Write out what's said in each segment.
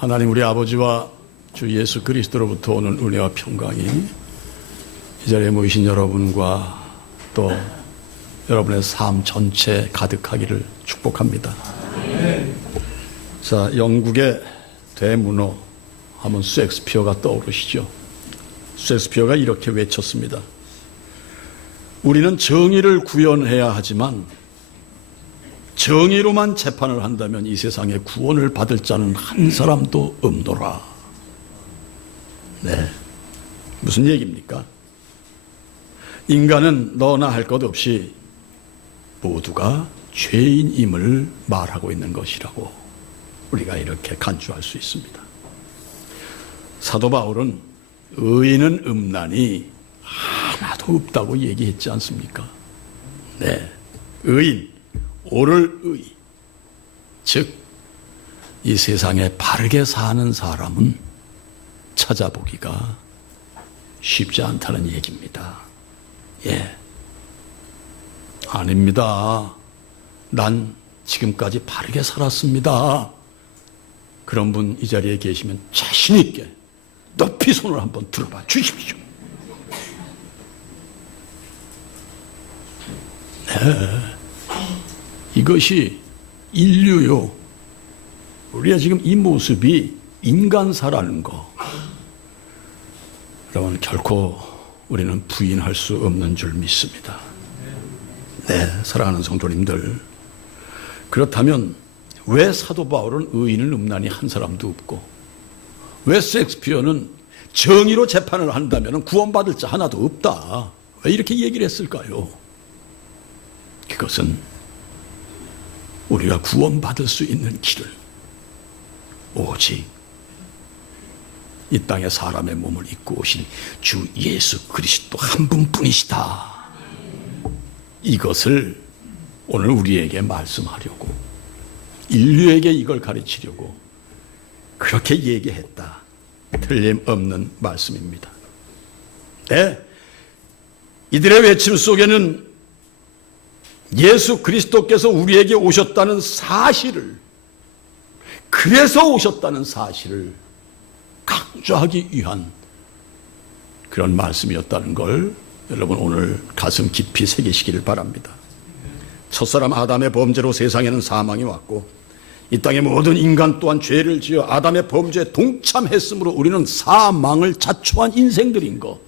하나님 우리 아버지와 주 예수 그리스도로부터 오는 은혜와 평강이 이 자리에 모이신 여러분과 또 여러분의 삶 전체에 가득하기를 축복합니다. 자, 영국의 대문호 하면 셰익스피어가 떠오르시죠. 셰익스피어가 이렇게 외쳤습니다. 우리는 정의를 구현해야 하지만 정의로만 재판을 한다면 이 세상에 구원을 받을 자는 한 사람도 없노라. 네, 무슨 얘기입니까? 인간은 너나 할 것 없이 모두가 죄인임을 말하고 있는 것이라고 우리가 이렇게 간주할 수 있습니다. 사도 바울은 의인은 없나니 하나도 없다고 얘기했지 않습니까? 네, 의인, 옳을 의, 즉 이 세상에 바르게 사는 사람은 찾아보기가 쉽지 않다는 얘기입니다. 예, 아닙니다. 난 지금까지 바르게 살았습니다. 그런 분 이 자리에 계시면 자신 있게 높이 손을 한번 들어봐 주십시오. 네, 이것이 인류요. 우리가 지금 이 모습이 인간사라는 거, 여러분 결코 우리는 부인할 수 없는 줄 믿습니다. 네, 사랑하는 성도님들, 그렇다면 왜 사도 바울은 의인은 없나니 한 사람도 없고, 왜 셰익스피어는 정의로 재판을 한다면 구원받을 자 하나도 없다, 왜 이렇게 얘기를 했을까요? 그것은 우리가 구원받을 수 있는 길을 오직 이 땅에 사람의 몸을 입고 오신 주 예수 그리스도 한 분뿐이시다, 이것을 오늘 우리에게 말씀하려고, 인류에게 이걸 가르치려고 그렇게 얘기했다. 틀림없는 말씀입니다. 네, 이들의 외침 속에는 예수 그리스도께서 우리에게 오셨다는 사실을, 그래서 오셨다는 사실을 강조하기 위한 그런 말씀이었다는 걸 여러분 오늘 가슴 깊이 새기시기를 바랍니다. 첫사람 아담의 범죄로 세상에는 사망이 왔고, 이 땅의 모든 인간 또한 죄를 지어 아담의 범죄에 동참했으므로 우리는 사망을 자초한 인생들인 거,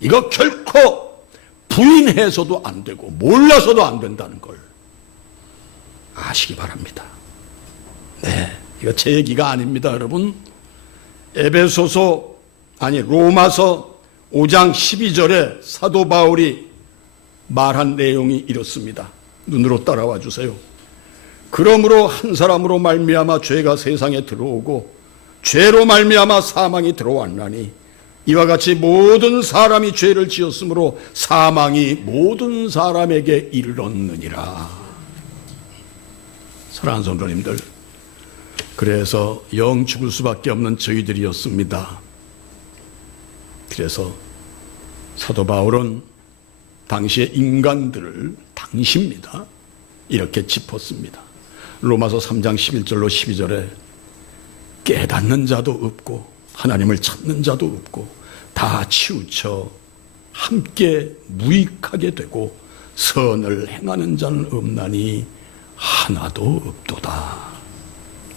이거 결코 부인해서도 안 되고 몰라서도 안 된다는 걸 아시기 바랍니다. 네, 이거 제 얘기가 아닙니다, 여러분. 로마서 5장 12절에 사도 바울이 말한 내용이 이렇습니다. 눈으로 따라와 주세요. 그러므로 한 사람으로 말미암아 죄가 세상에 들어오고 죄로 말미암아 사망이 들어왔나니 이와 같이 모든 사람이 죄를 지었으므로 사망이 모든 사람에게 이르렀느니라. 사랑하는 성도님들, 그래서 영 죽을 수밖에 없는 저희들이었습니다. 그래서 사도 바울은 당시의 인간들을, 당시입니다, 이렇게 짚었습니다. 로마서 3장 11절로 12절에 깨닫는 자도 없고 하나님을 찾는 자도 없고 다 치우쳐 함께 무익하게 되고 선을 행하는 자는 없나니 하나도 없도다.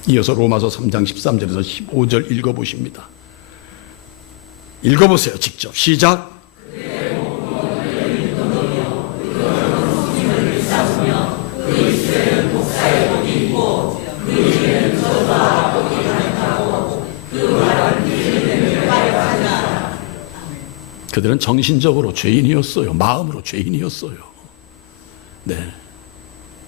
이어서 로마서 3장 13절에서 15절 읽어보십니다. 읽어보세요. 직접 시작. 그들은 정신적으로 죄인이었어요. 마음으로 죄인이었어요. 네.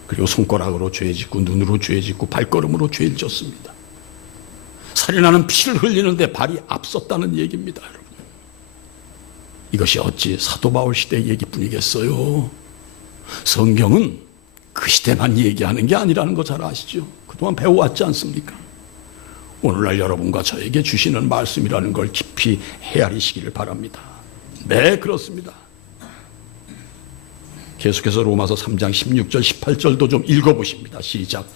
그리고 손가락으로 죄 짓고 눈으로 죄 짓고 발걸음으로 죄를 졌습니다. 살인하는 피를 흘리는데 발이 앞섰다는 얘기입니다, 여러분. 이것이 어찌 사도 바울 시대 얘기뿐이겠어요? 성경은 그 시대만 얘기하는 게 아니라는 거 잘 아시죠? 그동안 배워왔지 않습니까? 오늘날 여러분과 저에게 주시는 말씀이라는 걸 깊이 헤아리시기를 바랍니다. 네, 그렇습니다. 계속해서 로마서 3장 16절 18절도 좀 읽어보십니다. 시작.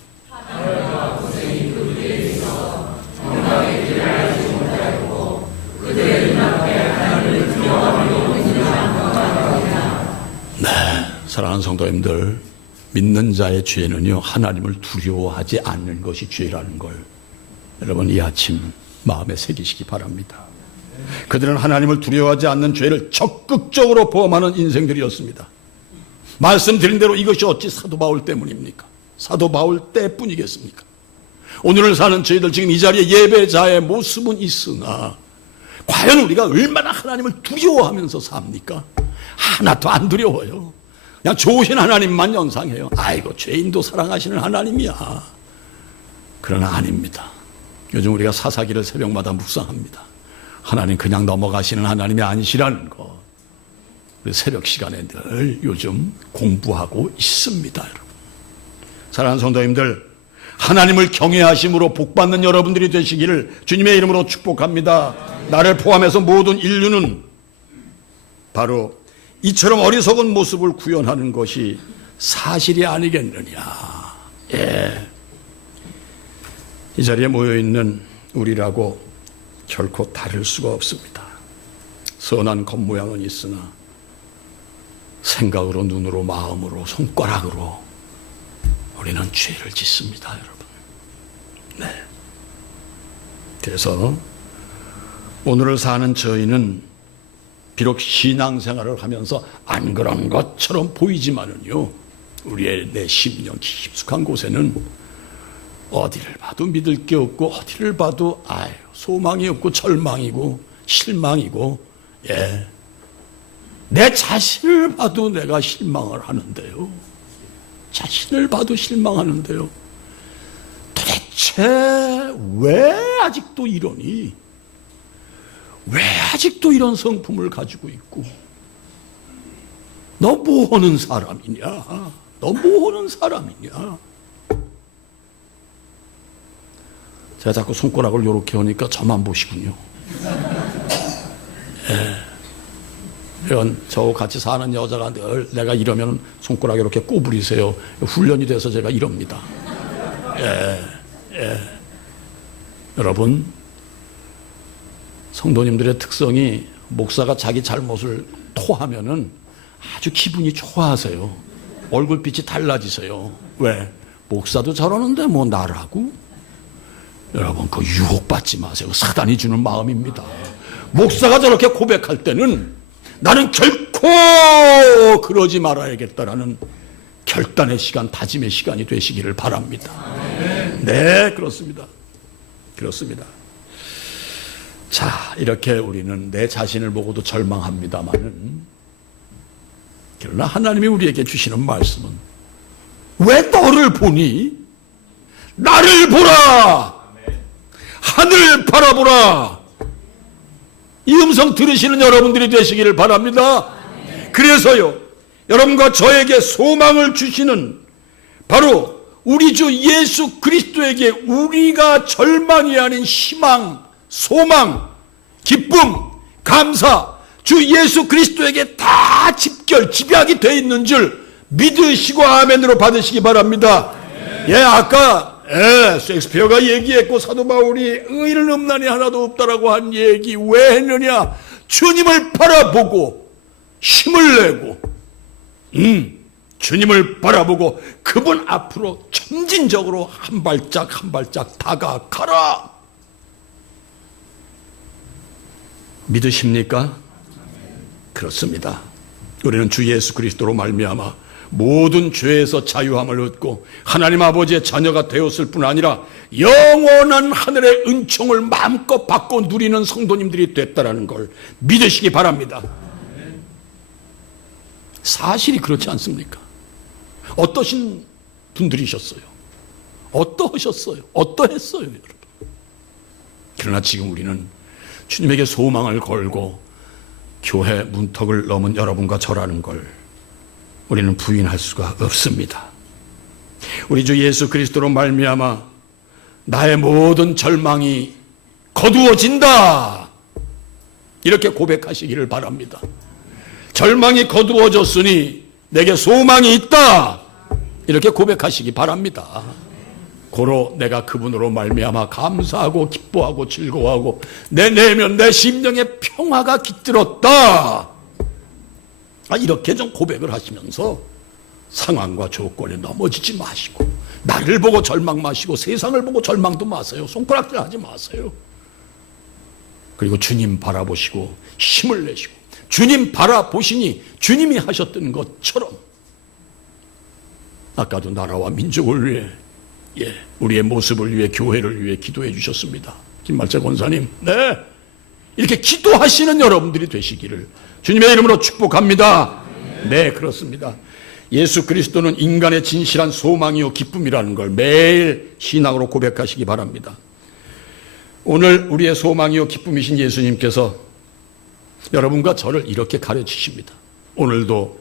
사랑하는 성도님들, 믿는 자의 죄는요, 하나님을 두려워하지 않는 것이 죄라는 걸 여러분 이 아침 마음에 새기시기 바랍니다. 그들은 하나님을 두려워하지 않는 죄를 적극적으로 범하는 인생들이었습니다. 말씀드린 대로 이것이 어찌 사도 바울 때문입니까? 사도 바울 때뿐이겠습니까? 오늘을 사는 저희들 지금 이 자리에 예배자의 모습은 있으나 과연 우리가 얼마나 하나님을 두려워하면서 삽니까? 하나도 안 두려워요. 그냥 좋으신 하나님만 연상해요. 아이고, 죄인도 사랑하시는 하나님이야. 그러나 아닙니다. 요즘 우리가 사사기를 새벽마다 묵상합니다. 하나님 그냥 넘어가시는 하나님이 아니시라는 거 우리 새벽 시간에 늘 요즘 공부하고 있습니다. 여러분, 사랑하는 성도님들, 하나님을 경외하심으로 복받는 여러분들이 되시기를 주님의 이름으로 축복합니다. 나를 포함해서 모든 인류는 바로 이처럼 어리석은 모습을 구현하는 것이 사실이 아니겠느냐. 예. 이 자리에 모여있는 우리라고 결코 다를 수가 없습니다. 선한 겉모양은 있으나 생각으로, 눈으로, 마음으로, 손가락으로 우리는 죄를 짓습니다, 여러분. 네. 그래서 오늘을 사는 저희는 비록 신앙생활을 하면서 안 그런 것처럼 보이지만은요, 우리의 내 심령 깊숙한 곳에는 어디를 봐도 믿을 게 없고, 어디를 봐도 소망이 없고 절망이고 실망이고, 예, 내 자신을 봐도 내가 실망을 하는데요. 자신을 봐도 실망하는데요. 도대체 왜 아직도 이러니? 왜 아직도 이런 성품을 가지고 있고? 너 뭐 하는 사람이냐? 너 뭐 하는 사람이냐? 제가 자꾸 손가락을 이렇게 하니까 저만 보시군요. 예. 이건 저하고 같이 사는 여자가 늘 내가 이러면 손가락 이렇게 꼬부리세요. 훈련이 돼서 제가 이럽니다. 예. 예. 여러분, 성도님들의 특성이 목사가 자기 잘못을 토하면은 아주 기분이 좋아하세요. 얼굴빛이 달라지세요. 왜? 목사도 저러는데 뭐 나라고? 여러분, 그 유혹받지 마세요. 사단이 주는 마음입니다. 목사가 저렇게 고백할 때는 나는 결코 그러지 말아야겠다라는 결단의 시간, 다짐의 시간이 되시기를 바랍니다. 네, 그렇습니다. 그렇습니다. 자, 이렇게 우리는 내 자신을 보고도 절망합니다만은, 그러나 하나님이 우리에게 주시는 말씀은 왜 너를 보니? 나를 보라! 하늘 바라보라! 이 음성 들으시는 여러분들이 되시기를 바랍니다. 그래서요, 여러분과 저에게 소망을 주시는 바로 우리 주 예수 그리스도에게 우리가 절망이 아닌 희망, 소망, 기쁨, 감사, 주 예수 그리스도에게 다 집약이 되어 있는 줄 믿으시고 아멘으로 받으시기 바랍니다. 예, 아까 셰익스피어가 얘기했고 사도 바울이 의인은 없나니 하나도 없다라고 한 얘기 왜 했느냐? 주님을 바라보고 힘을 내고 주님을 바라보고 그분 앞으로 점진적으로 한 발짝 한 발짝 다가가라. 믿으십니까? 그렇습니다. 우리는 주 예수 그리스도로 말미암아 모든 죄에서 자유함을 얻고 하나님 아버지의 자녀가 되었을 뿐 아니라 영원한 하늘의 은총을 마음껏 받고 누리는 성도님들이 됐다라는 걸 믿으시기 바랍니다. 사실이 그렇지 않습니까? 어떠신 분들이셨어요? 어떠하셨어요? 어떠했어요, 여러분? 그러나 지금 우리는 주님에게 소망을 걸고 교회 문턱을 넘은 여러분과 저라는 걸 우리는 부인할 수가 없습니다. 우리 주 예수 그리스도로 말미암아 나의 모든 절망이 거두어진다, 이렇게 고백하시기를 바랍니다. 절망이 거두어졌으니 내게 소망이 있다, 이렇게 고백하시기 바랍니다. 고로 내가 그분으로 말미암아 감사하고 기뻐하고 즐거워하고 내 내면 내 심령에 평화가 깃들었다, 이렇게 좀 고백을 하시면서 상황과 조건에 넘어지지 마시고, 나를 보고 절망 마시고 세상을 보고 절망도 마세요. 손가락질 하지 마세요. 그리고 주님 바라보시고 힘을 내시고, 주님 바라보시니 주님이 하셨던 것처럼 아까도 나라와 민족을 위해, 우리의 모습을 위해, 교회를 위해 기도해 주셨습니다. 김말재 권사님, 네, 이렇게 기도하시는 여러분들이 되시기를 주님의 이름으로 축복합니다. 네, 그렇습니다. 예수 그리스도는 인간의 진실한 소망이요 기쁨이라는 걸 매일 신앙으로 고백하시기 바랍니다. 오늘 우리의 소망이요 기쁨이신 예수님께서 여러분과 저를 이렇게 가르치십니다. 오늘도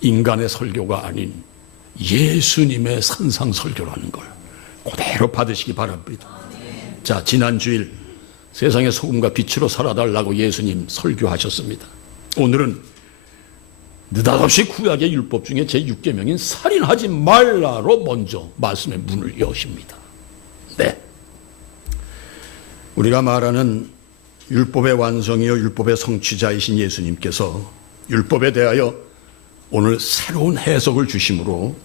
인간의 설교가 아닌 예수님의 산상 설교라는 걸 그대로 받으시기 바랍니다. 자, 지난 주일 세상의 소금과 빛으로 살아달라고 예수님 설교하셨습니다. 오늘은 느닷없이 구약의 율법 중에 제6계명인 살인하지 말라로 먼저 말씀의 문을 여십니다. 네, 우리가 말하는 율법의 완성이요 율법의 성취자이신 예수님께서 율법에 대하여 오늘 새로운 해석을 주심으로,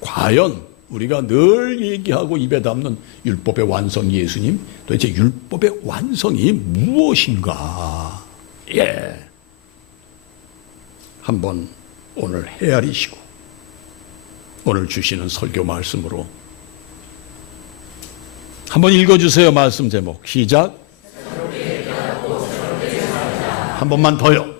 과연 우리가 늘 얘기하고 입에 담는 율법의 완성 예수님, 도대체 율법의 완성이 무엇인가, 한번 오늘 헤아리시고 오늘 주시는 설교 말씀으로 한번 읽어주세요. 말씀 제목 시작. 한 번만 더요.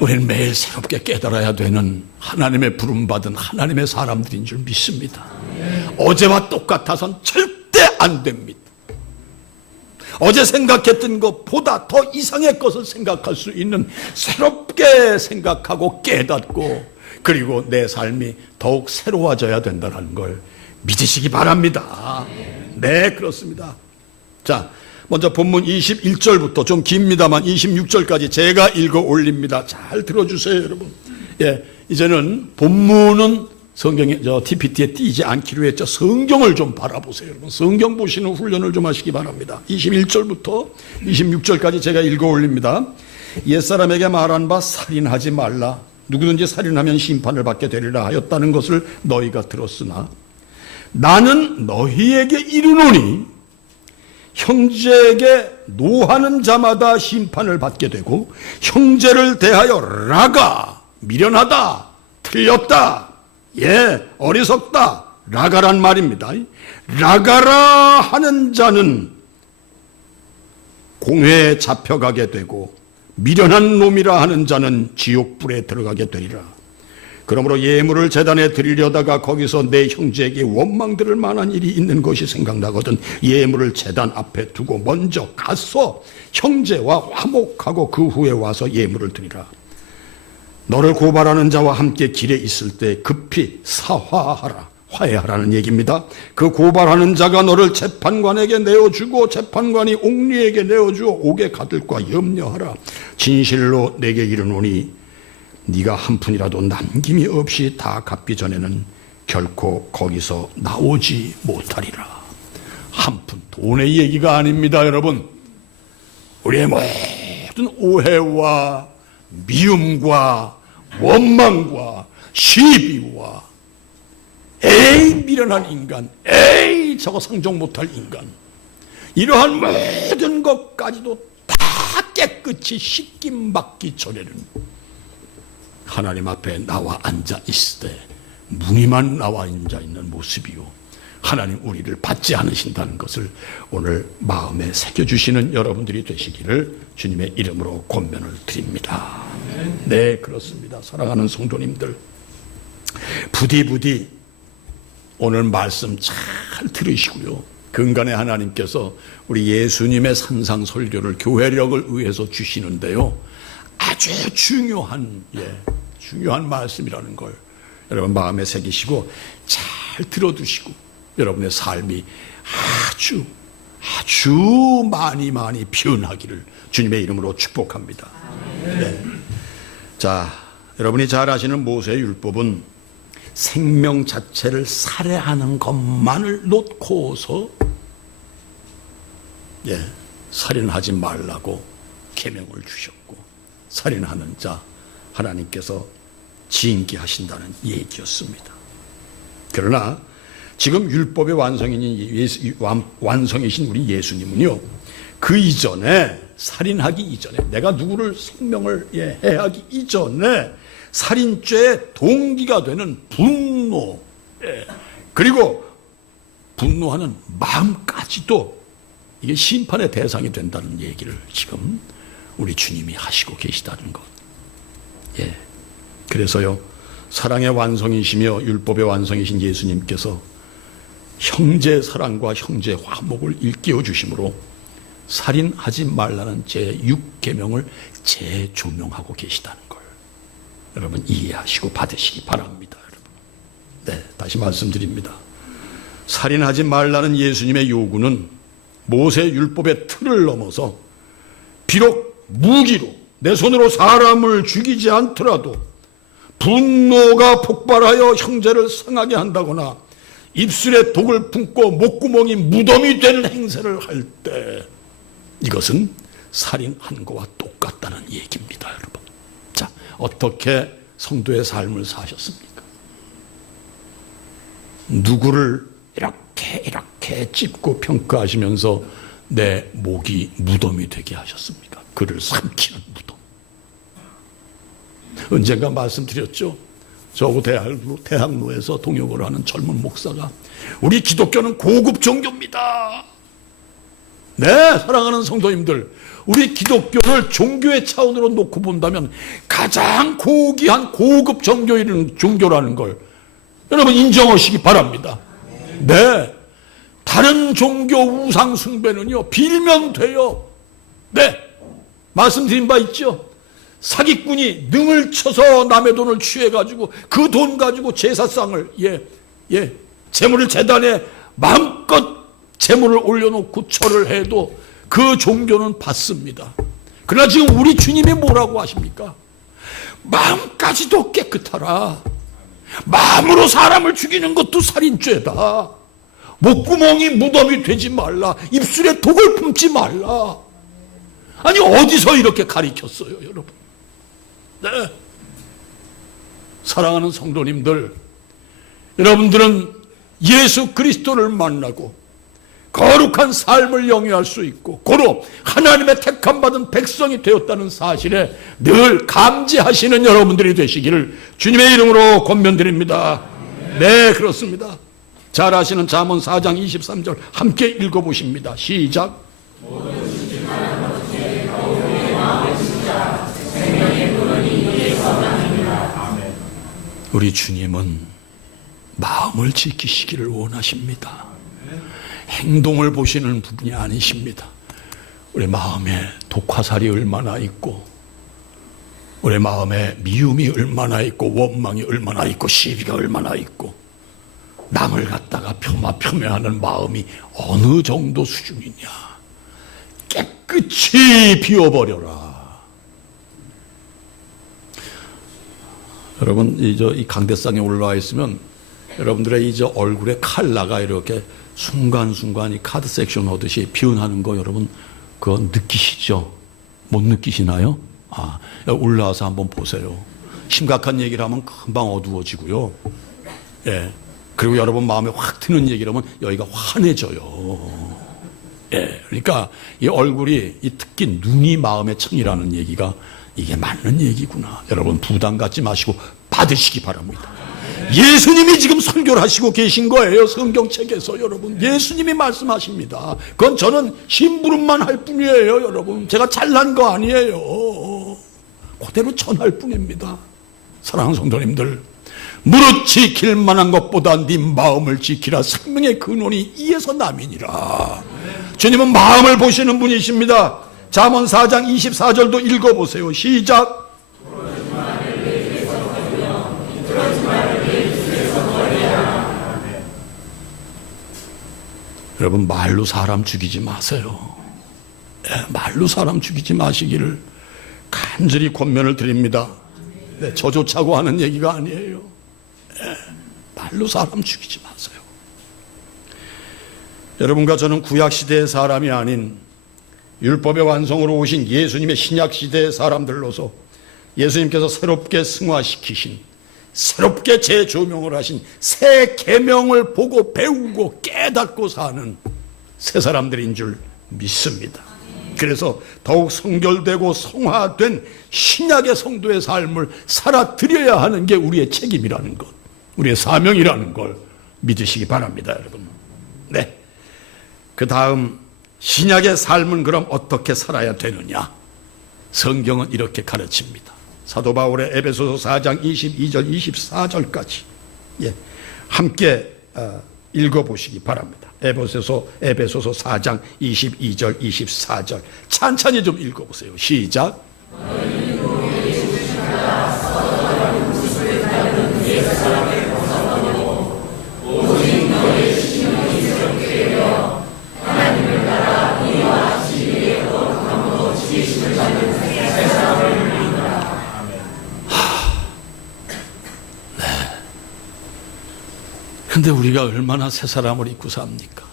우리는 매일 새롭게 깨달아야 되는 하나님의 부름받은 하나님의 사람들인 줄 믿습니다. 어제와 똑같아서는 절대 안 됩니다. 어제 생각했던 것보다 더 이상의 것을 생각할 수 있는, 새롭게 생각하고 깨닫고, 그리고 내 삶이 더욱 새로워져야 된다는 걸 믿으시기 바랍니다. 네, 그렇습니다. 자, 먼저 본문 21절부터 좀 깁니다만 26절까지 제가 읽어 올립니다. 잘 들어주세요, 여러분. 이제는 본문은 성경에, TPT에 띄지 않기로 했죠. 성경을 좀 바라보세요, 여러분. 성경 보시는 훈련을 좀 하시기 바랍니다. 21절부터 26절까지 제가 읽어 올립니다. 옛사람에게 말한 바 살인하지 말라. 누구든지 살인하면 심판을 받게 되리라 하였다는 것을 너희가 들었으나 나는 너희에게 이르노니 형제에게 노하는 자마다 심판을 받게 되고, 형제를 대하여 라가, 미련하다, 틀렸다, 어리석다, 라가란 말입니다. 라가라 하는 자는 공회에 잡혀가게 되고, 미련한 놈이라 하는 자는 지옥불에 들어가게 되리라. 그러므로 예물을 제단에 드리려다가 거기서 내 형제에게 원망 들을 만한 일이 있는 것이 생각나거든 예물을 제단 앞에 두고 먼저 가서 형제와 화목하고 그 후에 와서 예물을 드리라. 너를 고발하는 자와 함께 길에 있을 때 급히 사화하라, 화해하라는 얘기입니다. 그 고발하는 자가 너를 재판관에게 내어주고 재판관이 옥리에게 내어주어 옥에 가둘까 염려하라. 진실로 내게 이르노니 네가 한 푼이라도 남김이 없이 다 갚기 전에는 결코 거기서 나오지 못하리라. 한 푼, 돈의 얘기가 아닙니다, 여러분. 우리의 모든 오해와 미움과 원망과 시비와 미련한 인간, 저거 상종 못할 인간, 이러한 모든 것까지도 다 깨끗이 씻김 받기 전에는 하나님 앞에 나와 앉아 있을 때 무늬만 나와 앉아 있는 모습이요, 하나님 우리를 받지 않으신다는 것을 오늘 마음에 새겨주시는 여러분들이 되시기를 주님의 이름으로 권면을 드립니다. 네, 그렇습니다. 사랑하는 성도님들, 부디 오늘 말씀 잘 들으시고요, 근간에 하나님께서 우리 예수님의 산상 설교를 교회력을 위해서 주시는데요, 아주 중요한 말씀이라는 걸 여러분 마음에 새기시고 잘 들어두시고 여러분의 삶이 아주 많이 변하기를 주님의 이름으로 축복합니다. 네. 자, 여러분이 잘 아시는 모세의 율법은 생명 자체를 살해하는 것만을 놓고서 살인하지 말라고 계명을 주셨고, 살인하는 자 하나님께서 지인케 하신다는 얘기였습니다. 그러나 지금 율법의 완성이신 우리 예수님은요, 그 이전에, 살인하기 이전에, 내가 누구를 생명을 해하기 이전에 살인죄의 동기가 되는 분노, 그리고 분노하는 마음까지도 이게 심판의 대상이 된다는 얘기를 지금 우리 주님이 하시고 계시다는 것. 그래서요, 사랑의 완성이시며 율법의 완성이신 예수님께서 형제 사랑과 형제 화목을 일깨워 주심으로 살인하지 말라는 제6계명을 재조명하고 계시다는 걸 여러분 이해하시고 받으시기 바랍니다. 여러분. 다시 말씀드립니다. 살인하지 말라는 예수님의 요구는 모세 율법의 틀을 넘어서 비록 무기로 내 손으로 사람을 죽이지 않더라도 분노가 폭발하여 형제를 상하게 한다거나 입술에 독을 품고 목구멍이 무덤이 되는 행세를 할 때 이것은 살인한 것과 똑같다는 얘기입니다. 여러분. 자, 어떻게 성도의 삶을 사셨습니까? 누구를 이렇게 찝고 평가하시면서 내 목이 무덤이 되게 하셨습니까? 그를 삼키는 무덤. 언젠가 말씀드렸죠. 저하고 대학로에서 동역을 하는 젊은 목사가 우리 기독교는 고급 종교입니다. 네, 사랑하는 성도님들, 우리 기독교를 종교의 차원으로 놓고 본다면 가장 고귀한 고급 종교라는 걸 여러분 인정하시기 바랍니다. 네, 다른 종교 우상 숭배는요 빌면 돼요. 네, 말씀드린 바 있죠. 사기꾼이 능을 쳐서 남의 돈을 취해가지고 그 돈 가지고 제사상을 재물을 제단에 마음껏 재물을 올려놓고 절을 해도 그 종교는 받습니다. 그러나 지금 우리 주님이 뭐라고 하십니까? 마음까지도 깨끗하라. 마음으로 사람을 죽이는 것도 살인죄다. 목구멍이 무덤이 되지 말라. 입술에 독을 품지 말라. 아니 어디서 이렇게 가르쳤어요, 여러분? 네. 사랑하는 성도님들, 여러분들은 예수 그리스도를 만나고 거룩한 삶을 영위할 수 있고 고로 하나님의 택함받은 백성이 되었다는 사실에 늘 감지하시는 여러분들이 되시기를 주님의 이름으로 권면드립니다. 네, 그렇습니다. 잘 아시는 잠언 4장 23절 함께 읽어보십니다. 시작. 우리 주님은 마음을 지키시기를 원하십니다. 행동을 보시는 부분이 아니십니다. 우리 마음에 독화살이 얼마나 있고 우리 마음에 미움이 얼마나 있고 원망이 얼마나 있고 시비가 얼마나 있고 남을 갖다가 폄하하는 마음이 어느 정도 수준이냐, 깨끗이 비워버려라. 여러분, 이 강대상에 올라와 있으면 여러분들의 이 얼굴에 칼라가 이렇게 순간순간 이 카드 섹션 하듯이 피어나는 거 여러분 그거 느끼시죠? 못 느끼시나요? 올라와서 한번 보세요. 심각한 얘기를 하면 금방 어두워지고요. 그리고 여러분 마음에 확 드는 얘기를 하면 여기가 환해져요. 그러니까 이 얼굴이 특히 눈이 마음의 청이라는 얘기가 이게 맞는 얘기구나. 여러분 부담 갖지 마시고 받으시기 바랍니다. 예수님이 지금 설교를 하시고 계신 거예요. 성경책에서 여러분 예수님이 말씀하십니다. 그건 저는 심부름만 할 뿐이에요. 여러분 제가 잘난 거 아니에요. 그대로 전할 뿐입니다. 사랑하는 성도님들, 무릇 지킬 만한 것보다 네 마음을 지키라. 생명의 근원이 이에서 남이니라. 주님은 마음을 보시는 분이십니다. 잠언 4장 24절도 읽어보세요. 시작. 여러분 말로 사람 죽이지 마세요. 말로 사람 죽이지 마시기를 간절히 권면을 드립니다. 저조차고 하는 얘기가 아니에요. 말로 사람 죽이지 마세요. 여러분과 저는 구약시대의 사람이 아닌 율법의 완성으로 오신 예수님의 신약시대의 사람들로서 예수님께서 새롭게 승화시키신, 새롭게 재조명을 하신 새 계명을 보고 배우고 깨닫고 사는 새 사람들인 줄 믿습니다. 그래서 더욱 성결되고 성화된 신약의 성도의 삶을 살아드려야 하는 게 우리의 책임이라는 것, 우리의 사명이라는 걸 믿으시기 바랍니다, 여러분. 네. 그 다음 신약의 삶은 그럼 어떻게 살아야 되느냐? 성경은 이렇게 가르칩니다. 사도 바울의 에베소서 4장 22절 24절까지 함께 읽어보시기 바랍니다. 에베소서 4장 22절 24절 찬찬히 좀 읽어보세요. 시작. 근데 우리가 얼마나 새 사람을 입고 삽니까?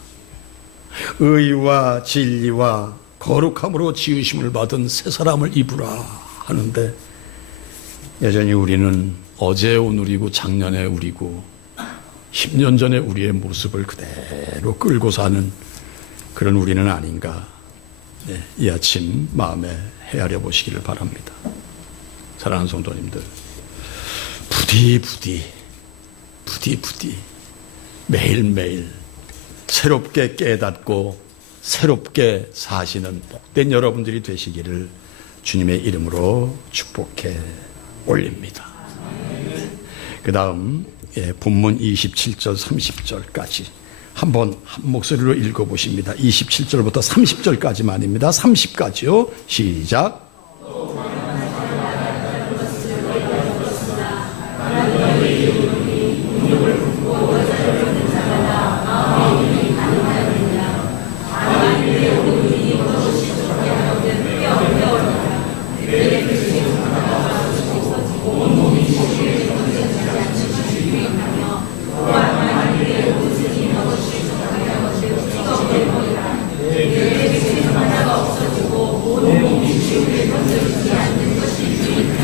의와 진리와 거룩함으로 지으심을 받은 새 사람을 입으라 하는데 여전히 우리는 어제 오늘이고 작년에 우리고 10년 전에 우리의 모습을 그대로 끌고 사는 그런 우리는 아닌가. 네, 이 아침 마음에 헤아려 보시기를 바랍니다. 사랑하는 성도님들, 부디 매일매일 새롭게 깨닫고 새롭게 사시는 복된 여러분들이 되시기를 주님의 이름으로 축복해 올립니다. 그 다음 본문 27절 30절까지 한번 한 목소리로 읽어보십니다. 27절부터 30절까지만입니다. 30까지요. 시작.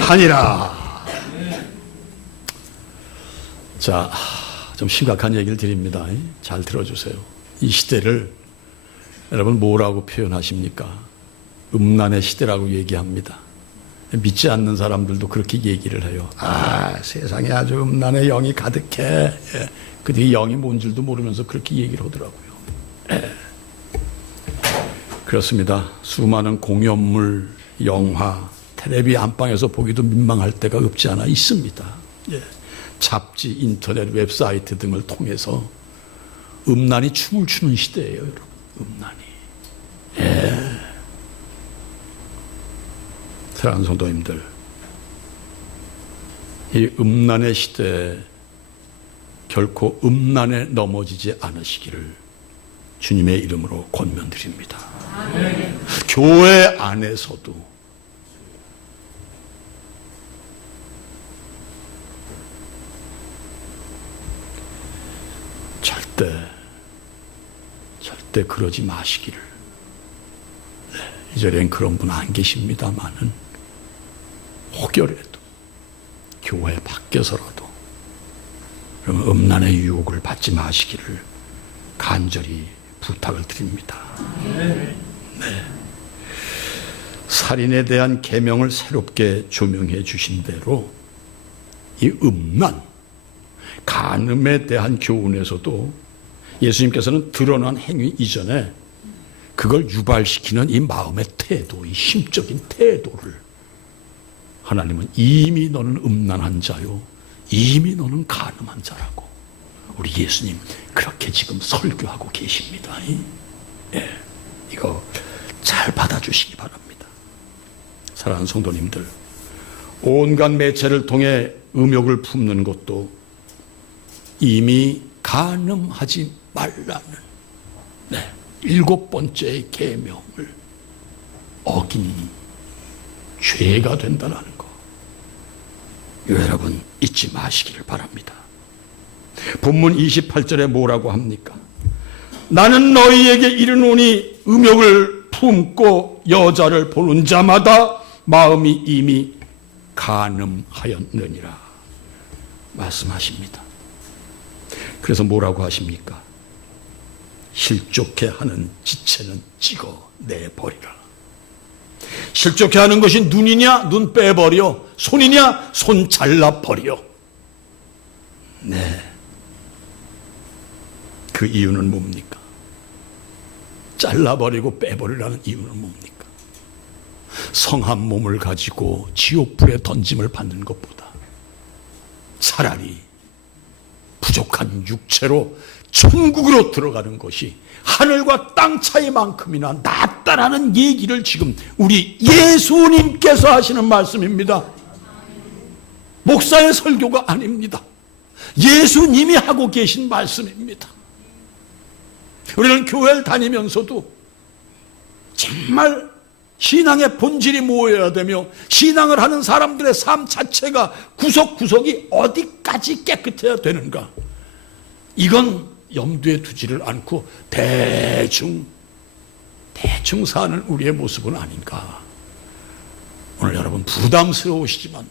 하니라. 자, 좀 심각한 얘기를 드립니다. 잘 들어주세요. 이 시대를 여러분 뭐라고 표현하십니까? 음란의 시대라고 얘기합니다. 믿지 않는 사람들도 그렇게 얘기를 해요. 세상에 아주 음란의 영이 가득해. 근데 이 영이 뭔 줄도 모르면서 그렇게 얘기를 하더라고요. 그렇습니다. 수많은 공연물, 영화, 텔레비 안방에서 보기도 민망할 때가 없지 않아 있습니다. 잡지, 인터넷, 웹사이트 등을 통해서 음란이 춤을 추는 시대예요, 여러분. 음란이. 사랑하는 성도님들, 이 음란의 시대에 결코 음란에 넘어지지 않으시기를 주님의 이름으로 권면드립니다. 교회 안에서도 절대 그러지 마시기를. 이 자리엔 그런 분 안 계십니다만은 혹여라도 교회 밖에서라도 음란의 유혹을 받지 마시기를 간절히 부탁을 드립니다. 네. 살인에 대한 계명을 새롭게 조명해 주신 대로 이 음란, 간음에 대한 교훈에서도 예수님께서는 드러난 행위 이전에 그걸 유발시키는 이 마음의 태도, 이 심적인 태도를 하나님은 이미 너는 음란한 자요, 이미 너는 간음한 자라고 우리 예수님 그렇게 지금 설교하고 계십니다. 이거 잘 받아주시기 바랍니다. 사랑하는 성도님들, 온갖 매체를 통해 음욕을 품는 것도 이미 간음하지 말라는 7번째의 계명을 어긴 죄가 된다는 거, 여러분 잊지 마시기를 바랍니다. 본문 28절에 뭐라고 합니까? 나는 너희에게 이르노니 음욕을 품고 여자를 보는 자마다 마음이 이미 간음하였느니라 말씀하십니다. 그래서 뭐라고 하십니까? 실족해 하는 지체는 찍어내버리라. 실족해 하는 것이 눈이냐? 눈 빼버려. 손이냐? 손 잘라버려. 네. 그 이유는 뭡니까? 잘라버리고 빼버리라는 이유는 뭡니까? 성한 몸을 가지고 지옥불에 던짐을 받는 것보다 차라리 부족한 육체로 천국으로 들어가는 것이 하늘과 땅 차이만큼이나 낫다라는 얘기를 지금 우리 예수님께서 하시는 말씀입니다. 목사의 설교가 아닙니다. 예수님이 하고 계신 말씀입니다. 우리는 교회를 다니면서도 정말 신앙의 본질이 무엇이어야 되며 신앙을 하는 사람들의 삶 자체가 구석구석이 어디까지 깨끗해야 되는가, 이건 염두에 두지를 않고 대충 사는 우리의 모습은 아닌가. 오늘 여러분 부담스러우시지만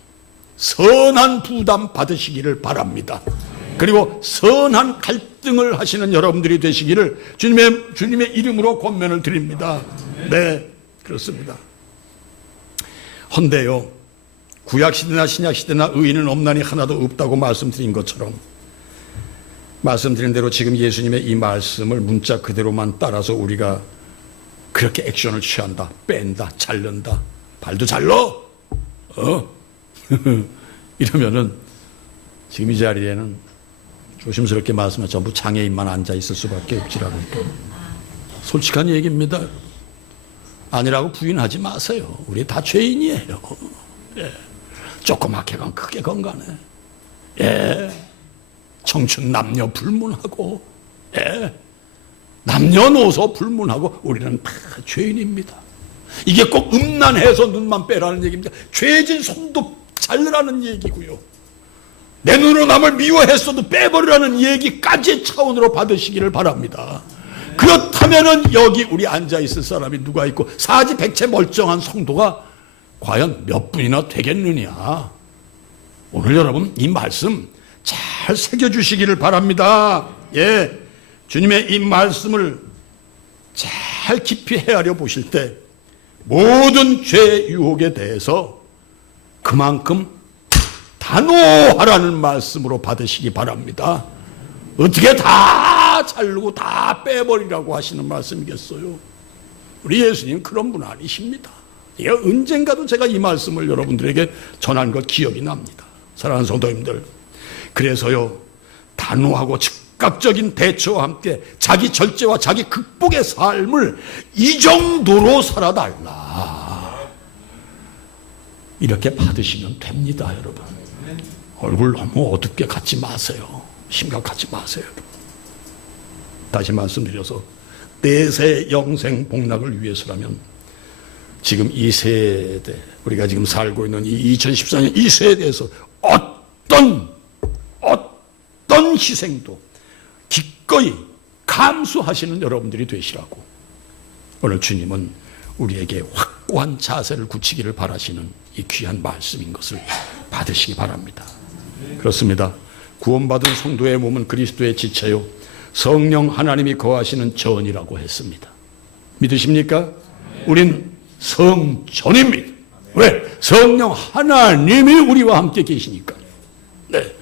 선한 부담 받으시기를 바랍니다. 그리고 선한 갈등을 하시는 여러분들이 되시기를 주님의 이름으로 권면을 드립니다. 네, 그렇습니다. 헌데요, 구약시대나 신약시대나 의인은 없나니 하나도 없다고 말씀드린 것처럼, 말씀드린 대로 지금 예수님의 이 말씀을 문자 그대로만 따라서 우리가 그렇게 액션을 취한다, 뺀다, 자른다, 발도 잘러, 이러면은 지금 이 자리에는 조심스럽게 말씀하면 전부 장애인만 앉아 있을 수밖에 없지라고. 솔직한 얘기입니다. 아니라고 부인하지 마세요. 우리 다 죄인이에요. 예. 조그맣게 건 크게 건가네. 예. 청춘 남녀 불문하고, 예. 남녀노소 불문하고 우리는 다 죄인입니다. 이게 꼭 음란해서 눈만 빼라는 얘기입니다. 죄진 손도 잘라라는 얘기고요. 내 눈으로 남을 미워했어도 빼버리라는 얘기까지 차원으로 받으시기를 바랍니다. 그렇다면은 여기 우리 앉아있을 사람이 누가 있고 사지백체 멀쩡한 성도가 과연 몇 분이나 되겠느냐. 오늘 여러분 이 말씀 잘 새겨주시기를 바랍니다. 예, 주님의 이 말씀을 잘 깊이 헤아려 보실 때 모든 죄 유혹에 대해서 그만큼 단호하라는 말씀으로 받으시기 바랍니다. 어떻게 다 자르고 다 빼버리라고 하시는 말씀이겠어요? 우리 예수님 그런 분 아니십니다. 예, 언젠가도 제가 이 말씀을 여러분들에게 전한 것 기억이 납니다. 사랑하는 성도님들, 그래서요, 단호하고 즉각적인 대처와 함께 자기 절제와 자기 극복의 삶을 이 정도로 살아달라, 이렇게 받으시면 됩니다. 여러분, 얼굴 너무 어둡게 갖지 마세요. 심각하지 마세요. 다시 말씀드려서 내세 영생 복락을 위해서라면 지금 이 세대, 우리가 지금 살고 있는 이 2014년 이 세대에서 어떤 희생도 기꺼이 감수하시는 여러분들이 되시라고 오늘 주님은 우리에게 확고한 자세를 굳히기를 바라시는 이 귀한 말씀인 것을 받으시기 바랍니다. 그렇습니다. 구원받은 성도의 몸은 그리스도의 지체요 성령 하나님이 거하시는 전이라고 했습니다. 믿으십니까? 우린 성전입니다. 왜? 성령 하나님이 우리와 함께 계시니까. 네.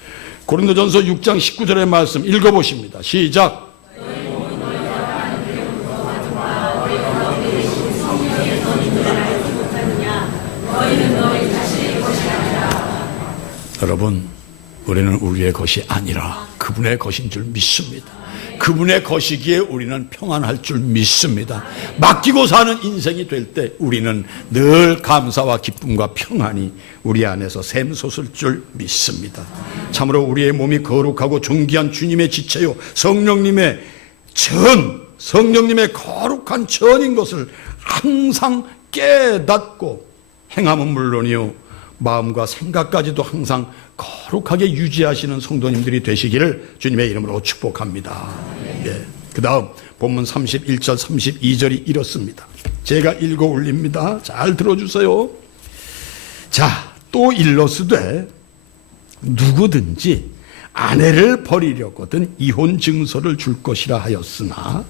고린도전서 6장 19절의 말씀 읽어보십니다. 시작. 여러분, 우리는 우리의 것이 아니라 그분의 것인 줄 믿습니다. 그분의 것이기에 우리는 평안할 줄 믿습니다. 맡기고 사는 인생이 될 때 우리는 늘 감사와 기쁨과 평안이 우리 안에서 샘솟을 줄 믿습니다. 참으로 우리의 몸이 거룩하고 존귀한 주님의 지체요 성령님의 거룩한 전인 것을 항상 깨닫고 행함은 물론이요 마음과 생각까지도 항상 거룩하게 유지하시는 성도님들이 되시기를 주님의 이름으로 축복합니다. 예. 그 다음 본문 31절 32절이 이렇습니다. 제가 읽어 올립니다. 잘 들어주세요. 자, 또 일러스되 누구든지 아내를 버리려거든 이혼 증서를 줄 것이라 하였으나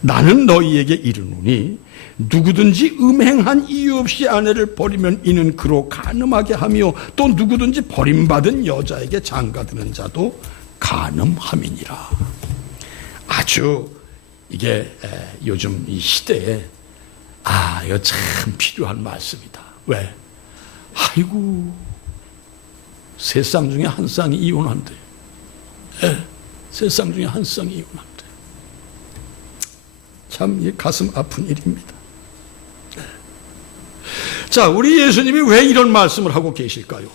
나는 너희에게 이르노니 누구든지 음행한 이유 없이 아내를 버리면 이는 그로 간음하게 하며 또 누구든지 버림받은 여자에게 장가드는 자도 간음함이니라. 아주 이게 요즘 이 시대에 이거 참 필요한 말씀이다. 왜? 아이고, 세 쌍 중에 한 쌍이 이혼한대. 세 쌍 중에 한 쌍이 이혼한대. 참 가슴 아픈 일입니다. 자, 우리 예수님이 왜 이런 말씀을 하고 계실까요?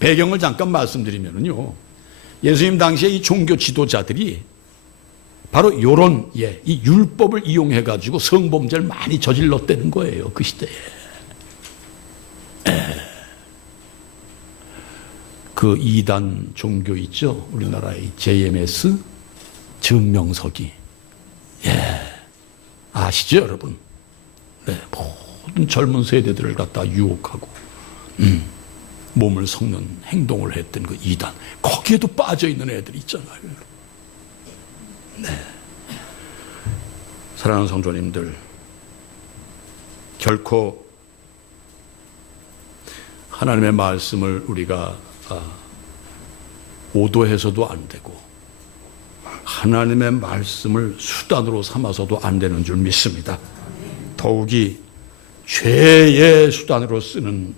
배경을 잠깐 말씀드리면요, 예수님 당시에 이 종교 지도자들이 바로 요런 이 율법을 이용해 가지고 성범죄를 많이 저질렀다는 거예요. 그 시대에. 그 이단 종교 있죠? 우리나라의 JMS 증명서기. 아시죠, 여러분? 네, 모든 젊은 세대들을 갖다 유혹하고 몸을 섞는 행동을 했던 그 이단. 거기에도 빠져 있는 애들 있잖아요. 네. 사랑하는 성도님들, 결코 하나님의 말씀을 우리가 오도해서도 안 되고 하나님의 말씀을 수단으로 삼아서도 안 되는 줄 믿습니다. 더욱이 죄의 수단으로 쓰는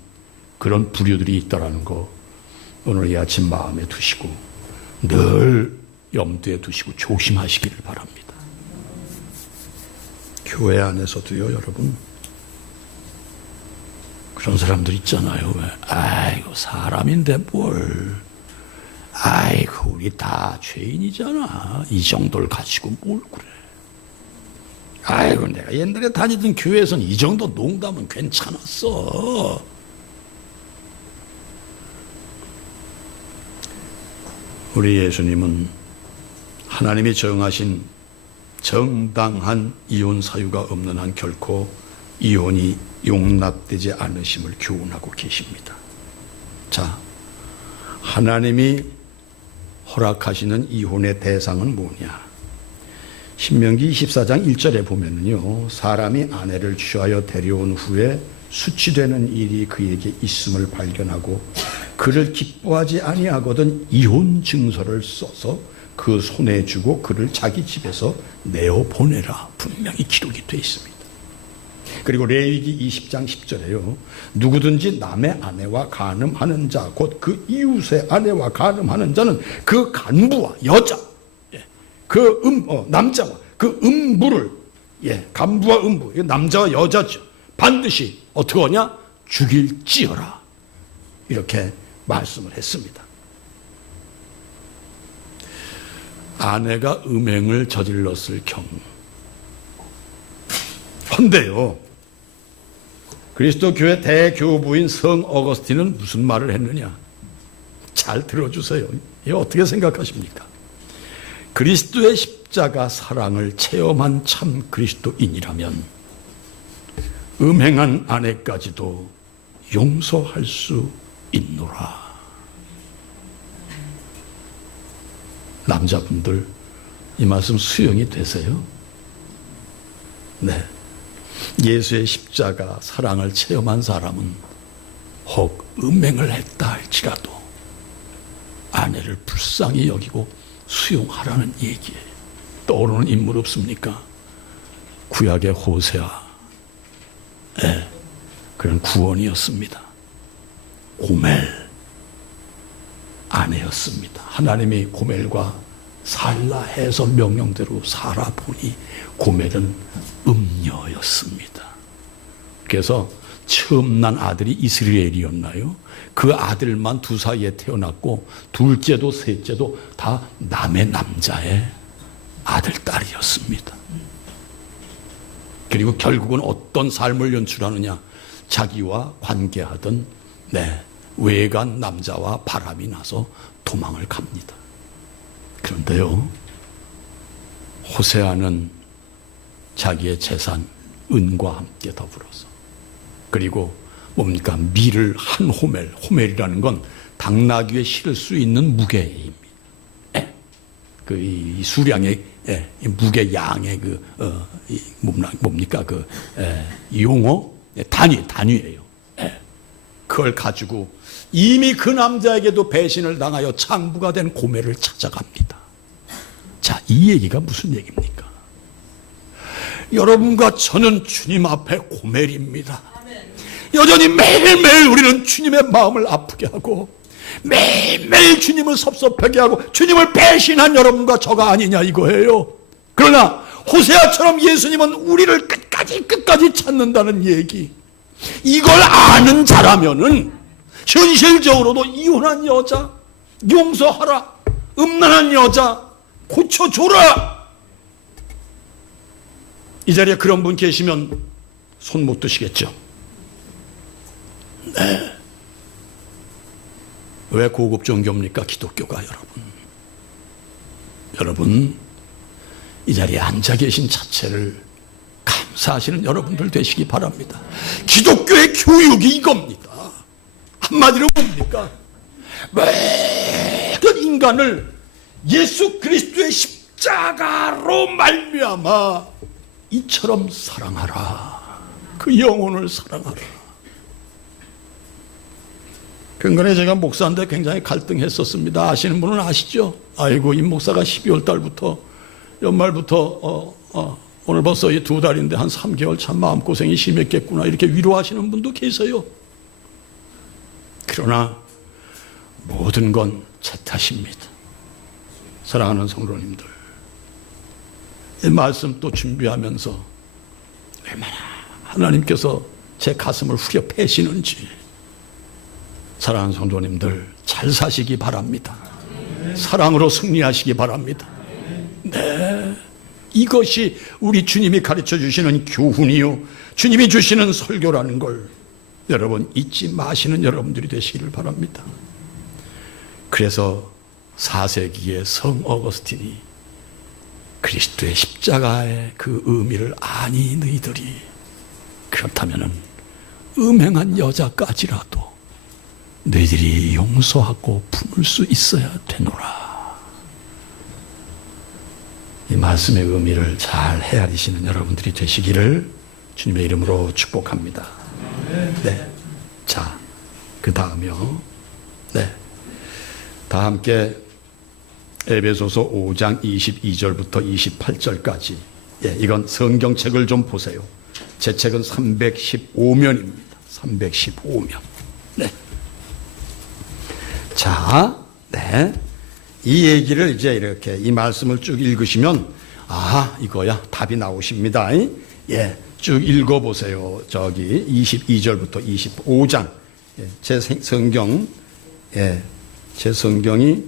그런 부류들이 있다라는 거 오늘 이 아침 마음에 두시고 늘 염두에 두시고 조심하시기를 바랍니다. 교회 안에서도요, 여러분, 그런 사람들 있잖아요. 왜? 아이고, 사람인데 뭘. 아이고, 우리 다 죄인이잖아. 이 정도를 가지고 뭘 그래. 아이고, 내가 옛날에 다니던 교회에서는 이 정도 농담은 괜찮았어. 우리 예수님은 하나님이 정하신 정당한 이혼 사유가 없는 한 결코 이혼이 용납되지 않으심을 교훈하고 계십니다. 자, 하나님이 허락하시는 이혼의 대상은 뭐냐? 신명기 24장 1절에 보면은요, 사람이 아내를 취하여 데려온 후에 수치되는 일이 그에게 있음을 발견하고 그를 기뻐하지 아니하거든 이혼 증서를 써서 그 손에 주고 그를 자기 집에서 내어 보내라. 분명히 기록이 되어 있습니다. 그리고 레위기 20장 10절에요. 누구든지 남의 아내와 간음하는 자, 곧 그 이웃의 아내와 간음하는 자는 그 간부와 여자, 남자와 그 음부를, 간부와 음부, 남자와 여자죠. 반드시 어떻게 하냐? 죽일지어라. 이렇게 말씀을 했습니다. 아내가 음행을 저질렀을 경우, 헌데요, 그리스도 교회 대교부인 성 어거스틴은 무슨 말을 했느냐? 잘 들어주세요. 이거 어떻게 생각하십니까? 그리스도의 십자가 사랑을 체험한 참 그리스도인이라면 음행한 아내까지도 용서할 수 있노라. 남자분들, 이 말씀 수용이 되세요? 네. 예수의 십자가 사랑을 체험한 사람은 혹 음행을 했다 할지라도 아내를 불쌍히 여기고 수용하라는 얘기예요. 떠오르는 인물 없습니까? 구약의 호세아. 그런 구원이었습니다. 고멜 아내였습니다. 하나님이 고멜과 살라 해서 명령대로 살아보니 고멜은 음녀였습니다. 그래서 처음 난 아들이 이스라엘이었나요? 그 아들만 두 사이에 태어났고 둘째도 셋째도 다 남의 남자의 아들, 딸이었습니다. 그리고 결국은 어떤 삶을 연출하느냐? 자기와 관계하던 외간 남자와 바람이 나서 도망을 갑니다. 그런데요, 호세아는 자기의 재산, 은과 함께 더불어서, 그리고 뭡니까? 밀을 한 호멜, 호멜이라는 건 당나귀에 실을 수 있는 무게입니다. 이 수량의 이 무게 양의 뭡니까? 이 용어 단위예요. 그걸 가지고 이미 그 남자에게도 배신을 당하여 장부가 된 고멜을 찾아갑니다. 자, 이 얘기가 무슨 얘기입니까? 여러분과 저는 주님 앞에 고멜입니다. 여전히 매일매일 우리는 주님의 마음을 아프게 하고 매일매일 주님을 섭섭하게 하고 주님을 배신한 여러분과 저가 아니냐 이거예요. 그러나 호세아처럼 예수님은 우리를 끝까지 찾는다는 얘기, 이걸 아는 자라면은 현실적으로도 이혼한 여자 용서하라, 음란한 여자 고쳐줘라. 이 자리에 그런 분 계시면 손 못 드시겠죠? 네. 왜 고급 종교입니까? 기독교가. 여러분 이 자리에 앉아 계신 자체를 감사하시는 여러분들 되시기 바랍니다. 기독교의 교육이 이겁니다. 한마디로 뭡니까? 모든 인간을 예수 그리스도의 십자가로 말미암아 이처럼 사랑하라. 그 영혼을 사랑하라. 근간에 제가 목사인데 굉장히 갈등했었습니다. 아시는 분은 아시죠? 아이고, 임 목사가 12월 달부터 연말부터 오늘 벌써 이 2달인데 한 3개월 참 마음고생이 심했겠구나, 이렇게 위로하시는 분도 계세요. 그러나 모든 건 제 탓입니다. 사랑하는 성도님들, 이 말씀 또 준비하면서 얼마나 하나님께서 제 가슴을 후려 패시는지, 사랑하는 성도님들 잘 사시기 바랍니다. 사랑으로 승리하시기 바랍니다. 네, 이것이 우리 주님이 가르쳐 주시는 교훈이요, 주님이 주시는 설교라는 걸 여러분 잊지 마시는 여러분들이 되시기를 바랍니다. 그래서 4세기의 성 어거스틴이 그리스도의 십자가의 그 의미를 아니 너희들이 그렇다면은 음행한 여자까지라도 너희들이 용서하고 품을 수 있어야 되노라. 이 말씀의 의미를 잘 헤아리시는 여러분들이 되시기를 주님의 이름으로 축복합니다. 네. 자, 그 다음이요. 네. 다 함께 에베소서 5장 22절부터 28절까지. 예, 이건 성경책을 좀 보세요. 제 책은 315면입니다. 315면. 네. 자, 네. 이 얘기를 이제 이렇게 이 말씀을 쭉 읽으시면, 아, 이거야. 답이 나오십니다. 예. 쭉 읽어보세요. 저기 22절부터 25장. 예, 제 성경, 예, 제 성경이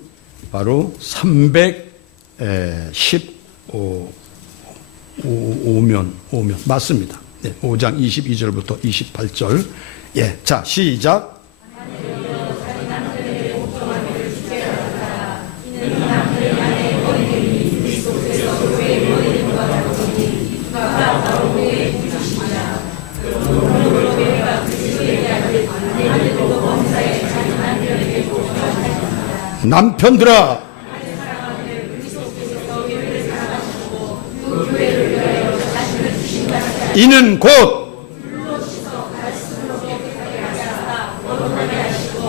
바로 315면 맞습니다. 네, 5장 22절부터 28절. 예, 자, 시작. 남편들아, 이는 곧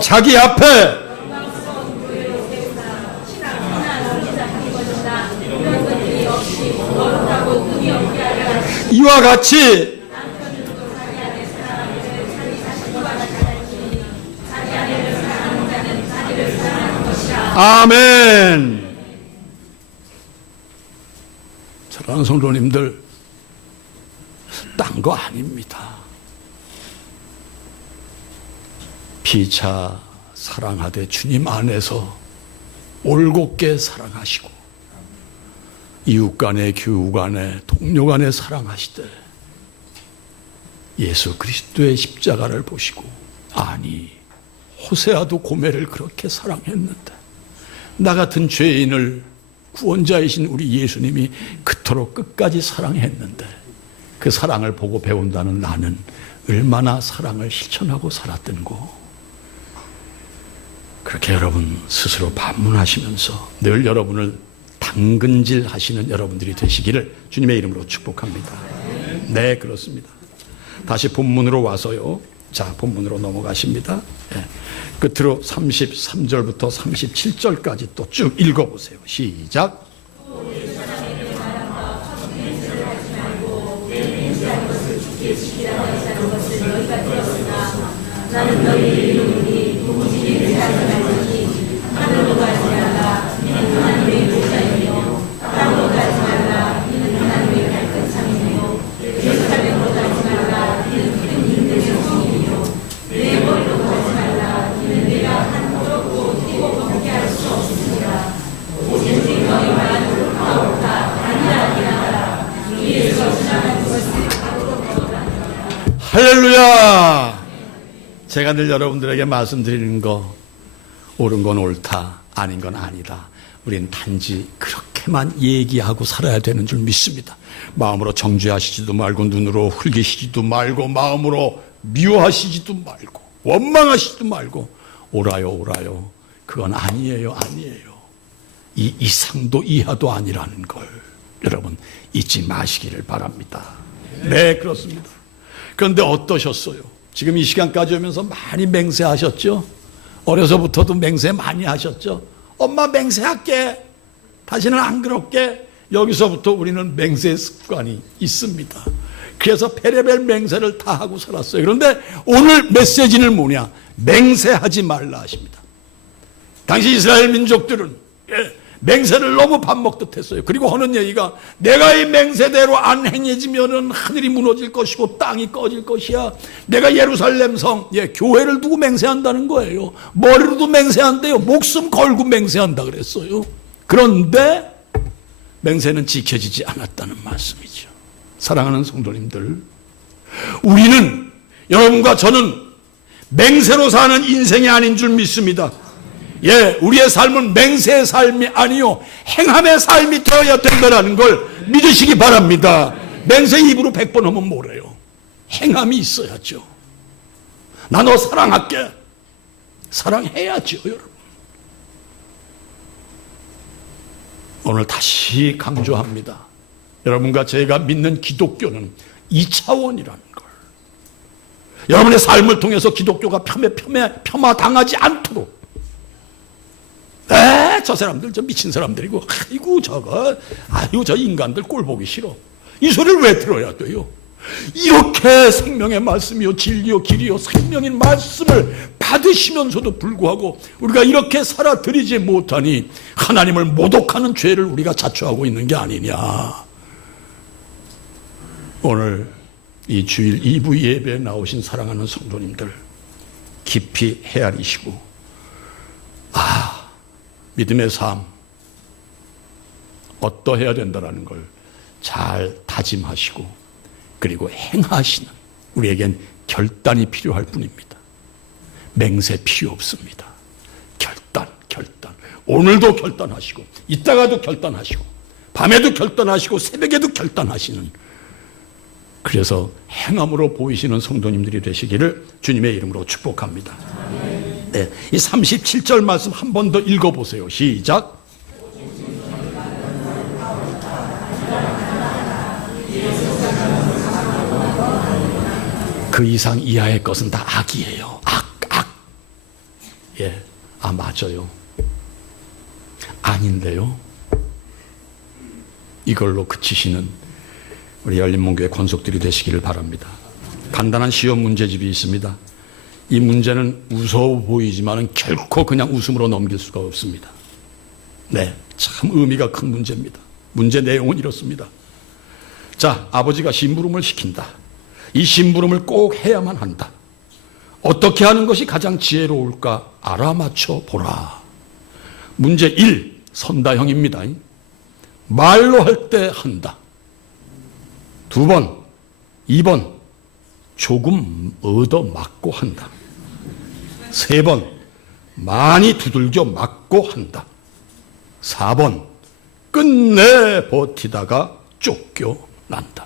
자기 앞에 이와 같이 아멘. 사랑하는 성도님들, 딴 거 아닙니다. 피차 사랑하되 주님 안에서 올곧게 사랑하시고 이웃 간에 교우 간에 동료 간에 사랑하시되 예수 그리스도의 십자가를 보시고, 아니 호세아도 고멜을 그렇게 사랑했는데 나 같은 죄인을 구원자이신 우리 예수님이 그토록 끝까지 사랑했는데 그 사랑을 보고 배운다는 나는 얼마나 사랑을 실천하고 살았던고. 그렇게 여러분 스스로 반문하시면서 늘 여러분을 당근질 하시는 여러분들이 되시기를 주님의 이름으로 축복합니다. 네, 그렇습니다. 다시 본문으로 와서요. 자, 본문으로 넘어가십니다. 예. 끝으로 33절부터 37절까지 또 쭉 읽어보세요. 시작. 나는 너희의 이름이 누구지 생각하는지 하늘로 가지 말라. 이는 하나님의 보좌이며 땅으로 가지 말라. 이는 하나님의 발끝창이며 예루살렘으로 가지 말라. 이는 큰 힘든 성이며 내 머리로 가지 말라. 이는 내가 한 어렵고 뛰고 경계할 수 없으니라. 오직 너희 말을 하옵다. 아니라 하라. 위에서 지나간 것을 바로 걸어가니라. 할렐루야. 제가 늘 여러분들에게 말씀드리는 거, 옳은 건 옳다, 아닌 건 아니다. 우린 단지 그렇게만 얘기하고 살아야 되는 줄 믿습니다. 마음으로 정죄하시지도 말고, 눈으로 흘기시지도 말고, 마음으로 미워하시지도 말고, 원망하시지도 말고, 옳아요, 옳아요. 그건 아니에요, 아니에요. 이 이상도 이하도 아니라는 걸 여러분 잊지 마시기를 바랍니다. 네, 그렇습니다. 그런데 어떠셨어요? 지금 이 시간까지 오면서 많이 맹세하셨죠? 어려서부터도 맹세 많이 하셨죠? 엄마 맹세할게. 다시는 안 그럴게. 여기서부터 우리는 맹세 습관이 있습니다. 그래서 베레벨 맹세를 다 하고 살았어요. 그런데 오늘 메시지는 뭐냐? 맹세하지 말라 하십니다. 당시 이스라엘 민족들은 맹세를 너무 밥 먹듯 했어요. 그리고 하는 얘기가 내가 이 맹세대로 안 행해지면은 하늘이 무너질 것이고 땅이 꺼질 것이야. 내가 예루살렘 성, 교회를 두고 맹세한다는 거예요. 머리로도 맹세한대요. 목숨 걸고 맹세한다 그랬어요. 그런데 맹세는 지켜지지 않았다는 말씀이죠. 사랑하는 성도님들, 우리는 여러분과 저는 맹세로 사는 인생이 아닌 줄 믿습니다. 우리의 삶은 맹세의 삶이 아니요 행함의 삶이 되어야 된다는 걸 믿으시기 바랍니다. 맹세 입으로 100번 하면 뭐래요? 행함이 있어야죠. 나 너 사랑할게. 사랑해야죠, 여러분. 오늘 다시 강조합니다. 여러분과 제가 믿는 기독교는 2차원이라는 걸. 여러분의 삶을 통해서 기독교가 폄하당하지 않도록, 저 사람들 저 미친 사람들이고, 아이고 저 인간들 꼴 보기 싫어. 이 소리를 왜 들어야 돼요? 이렇게 생명의 말씀이요 진리요 길이요 생명인 말씀을 받으시면서도 불구하고 우리가 이렇게 살아드리지 못하니 하나님을 모독하는 죄를 우리가 자초하고 있는 게 아니냐. 오늘 이 주일 2부 예배에 나오신 사랑하는 성도님들 깊이 헤아리시고, 믿음의 삶 어떠해야 된다는 걸 잘 다짐하시고 그리고 행하시는 우리에겐 결단이 필요할 뿐입니다. 맹세 필요 없습니다. 결단. 오늘도 결단하시고 이따가도 결단하시고 밤에도 결단하시고 새벽에도 결단하시는, 그래서 행함으로 보이시는 성도님들이 되시기를 주님의 이름으로 축복합니다. 네, 이 37절 말씀 한 번 더 읽어보세요. 시작. 그 이상 이하의 것은 다 악이에요. 악. 맞아요. 아닌데요. 이걸로 그치시는 우리 열린문교회 권속들이 되시기를 바랍니다. 간단한 시험 문제집이 있습니다. 이 문제는 무서워 보이지만 결코 그냥 웃음으로 넘길 수가 없습니다. 네, 참 의미가 큰 문제입니다. 문제 내용은 이렇습니다. 자, 아버지가 심부름을 시킨다. 이 심부름을 꼭 해야만 한다. 어떻게 하는 것이 가장 지혜로울까 알아맞혀 보라. 문제 1, 선다형입니다. 말로 할 때 한다. 2번, 2번, 조금 얻어 맞고 한다. 3번, 많이 두들겨 맞고 한다. 4번, 끝내 버티다가 쫓겨난다.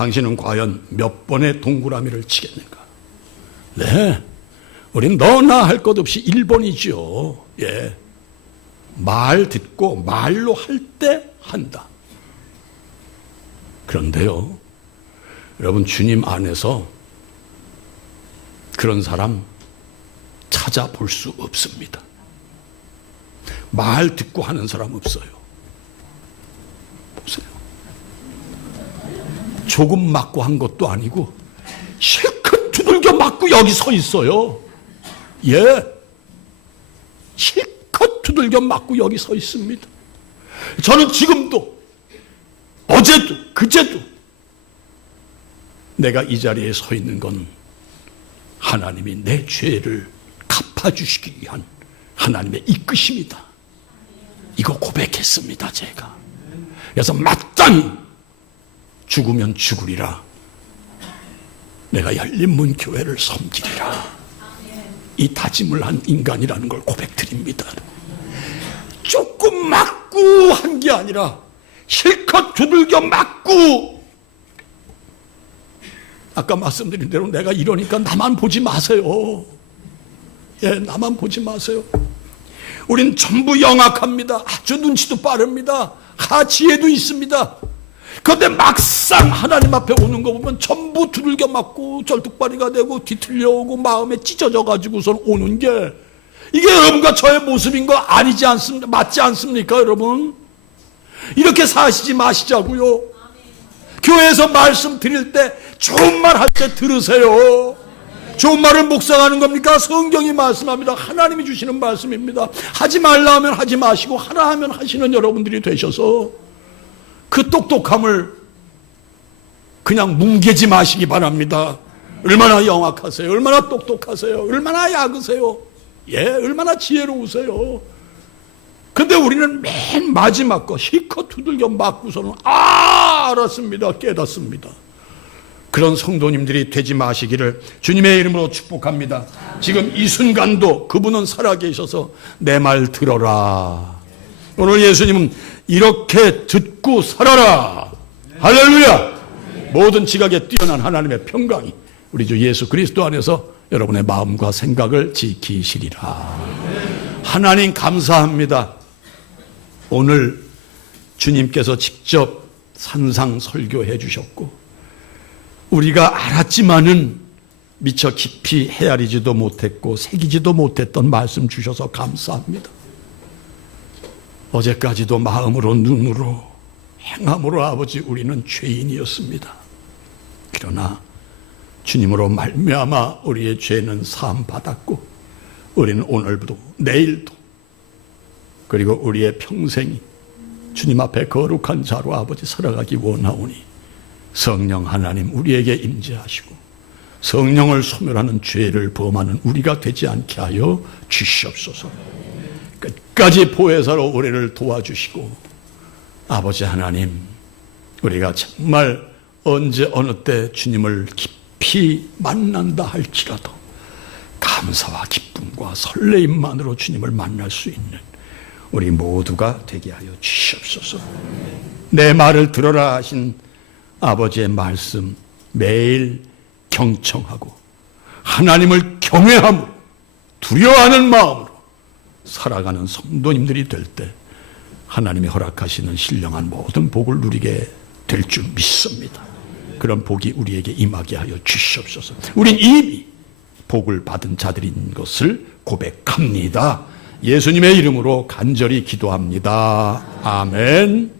당신은 과연 몇 번의 동그라미를 치겠는가? 네, 우린 너나 할 것 없이 1번이죠. 예, 말 듣고 말로 할 때 한다. 그런데요, 여러분, 주님 안에서 그런 사람 찾아볼 수 없습니다. 말 듣고 하는 사람 없어요. 보세요. 조금 맞고 한 것도 아니고 실컷 두들겨 맞고 여기 서 있어요. 예, 실컷 두들겨 맞고 여기 서 있습니다. 저는 지금도, 어제도, 그제도 내가 이 자리에 서 있는 건 하나님이 내 죄를 갚아주시기 위한 하나님의 이끄심이다. 이거 고백했습니다, 제가. 그래서 마땅히 죽으면 죽으리라. 내가 열린문 교회를 섬기리라. 이 다짐을 한 인간이라는 걸 고백드립니다. 조금 맞고 한 게 아니라 실컷 두들겨 맞고, 아까 말씀드린 대로 내가 이러니까 나만 보지 마세요. 예, 나만 보지 마세요. 우린 전부 영악합니다. 아주 눈치도 빠릅니다. 지혜도 있습니다. 그런데 막상 하나님 앞에 오는 거 보면 전부 두들겨 맞고 절뚝발이가 되고 뒤틀려오고 마음에 찢어져 가지고선 오는 게, 이게 여러분과 저의 모습인 거 아니지 않습니까? 맞지 않습니까, 여러분? 이렇게 사시지 마시자고요. 교회에서 말씀 드릴 때 좋은 말 할 때 들으세요. 좋은 말을 묵상하는 겁니까? 성경이 말씀합니다. 하나님이 주시는 말씀입니다. 하지 말라 하면 하지 마시고 하라 하면 하시는 여러분들이 되셔서 그 똑똑함을 그냥 뭉개지 마시기 바랍니다. 얼마나 영악하세요? 얼마나 똑똑하세요? 얼마나 약으세요? 예, 얼마나 지혜로우세요? 근데 우리는 맨 마지막 거 실컷 두들겨 맞고서는 알았습니다, 깨닫습니다. 그런 성도님들이 되지 마시기를 주님의 이름으로 축복합니다. 지금 이 순간도 그분은 살아계셔서 내 말 들어라. 오늘 예수님은 이렇게 듣고 살아라. 할렐루야. 모든 지각에 뛰어난 하나님의 평강이 우리 주 예수 그리스도 안에서 여러분의 마음과 생각을 지키시리라. 하나님 감사합니다. 오늘 주님께서 직접 산상 설교해 주셨고, 우리가 알았지만은 미처 깊이 헤아리지도 못했고 새기지도 못했던 말씀 주셔서 감사합니다. 어제까지도 마음으로 눈으로 행함으로 아버지 우리는 죄인이었습니다. 그러나 주님으로 말미암아 우리의 죄는 사함 받았고, 우리는 오늘도 내일도 그리고 우리의 평생이 주님 앞에 거룩한 자로 아버지 살아가기 원하오니 성령 하나님 우리에게 임재하시고 성령을 소멸하는 죄를 범하는 우리가 되지 않게 하여 주시옵소서. 끝까지 보혜사로 우리를 도와주시고, 아버지 하나님, 우리가 정말 언제 어느 때 주님을 깊이 만난다 할지라도 감사와 기쁨과 설레임만으로 주님을 만날 수 있는 우리 모두가 되게 하여 주시옵소서. 내 말을 들어라 하신 아버지의 말씀 매일 경청하고 하나님을 경외함으로 두려워하는 마음으로 살아가는 성도님들이 될 때 하나님이 허락하시는 신령한 모든 복을 누리게 될 줄 믿습니다. 그런 복이 우리에게 임하게 하여 주시옵소서. 우린 이미 복을 받은 자들인 것을 고백합니다. 예수님의 이름으로 간절히 기도합니다. 아멘.